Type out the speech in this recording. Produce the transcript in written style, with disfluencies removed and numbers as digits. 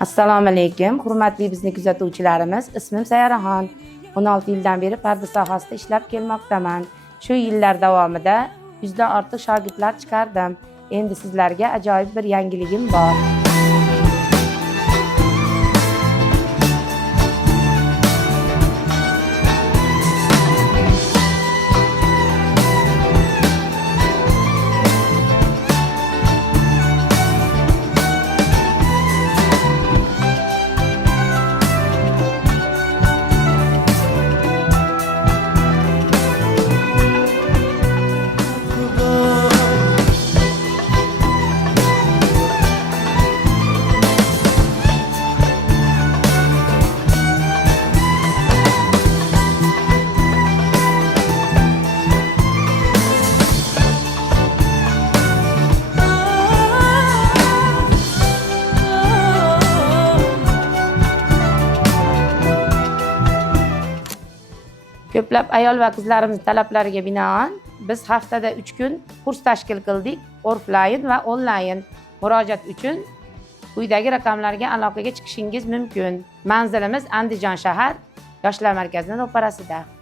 Assalomu alaykum, hurmatli bizni kuzatuvchilarimiz. Ismim Sayaraxon. 16 yildan beri parda sohasida ishlab kelmoqdaman. Shu yillar davomida 100 dan ortiq shogirdlar chiqardim. Endi sizlarga ajoyib bir yangiligim bor. Ko'plab ayol va qizlarimiz talablariga binoan biz haftada 3 kun kurs tashkil qildik, offline va online. Murojaat uchun quyidagi raqamlarga aloqaga chiqishingiz mumkin. Manzilimiz Andijon shahar Yoshlar markazining ro'parasida.